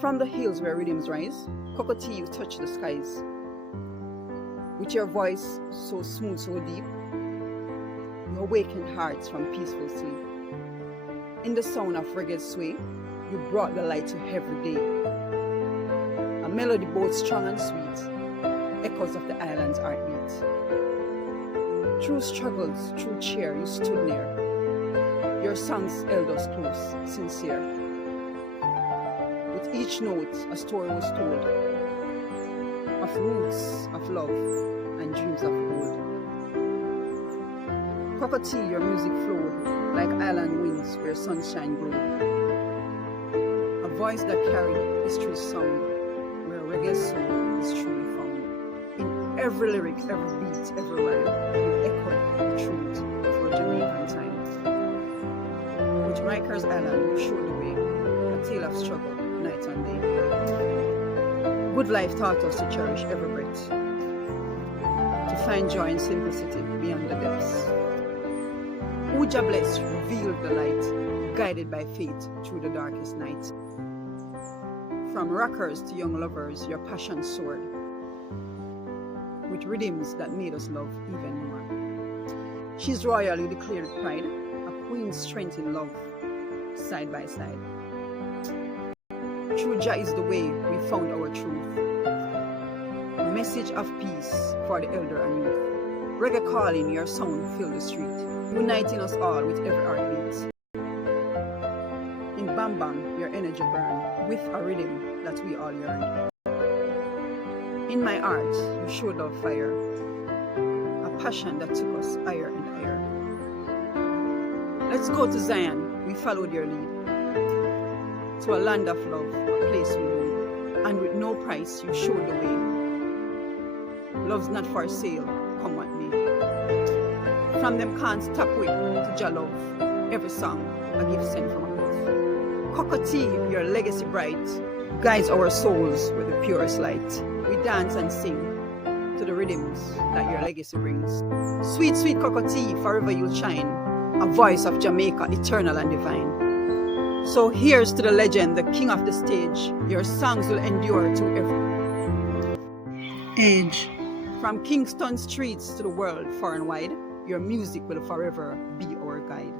From the hills where rhythms rise, Cockatoo, you touch the skies. With your voice so smooth, so deep, you awakened hearts from peaceful sleep. In the sound of reggae sway, you brought the light to every day. A melody both strong and sweet, echoes of the island's heartbeat. Through struggles, through cheer, you stood near. Your songs held us close, sincere. With each note, a story was told of roots, of love, and dreams of gold. Cockatoo, your music flowed like island winds where sunshine glowed. A voice that carried history's sound, where reggae's soul is truly found. In every lyric, every beat, every line, you echoed the truth of our Jamaican time. With Rikers Island, you showed the way, a tale of struggle, night and day. Good life taught us to cherish every breath, to find joy in simplicity beyond the depths. Uja bless revealed the light, guided by faith through the darkest night. From rockers to young lovers, your passion soared, with rhythms that made us love even more. She's royally declared pride, a queen's strength in love, side by side. True Jah is the way we found our truth, a message of peace for the elder and youth. Reggae calling, your sound filled the street, uniting us all with every heartbeat. In Bam Bam, your energy burned, with a rhythm that we all yearned. In my art, you showed love fire, a passion that took us higher and higher. Let's go to Zion, we followed your lead, to a land of love, a place we need. And with no price, you showed the way. Love's not for sale, come what may. From them can't stop with to Jah love, every song a gift sent from above. Cockatoo, your legacy bright, guides our souls with the purest light. We dance and sing to the rhythms that your legacy brings. Sweet, sweet Cockatoo, forever you'll shine, a voice of Jamaica, eternal and divine. So here's to the legend, the king of the stage. Your songs will endure to every age. From Kingston streets to the world far and wide, your music will forever be our guide.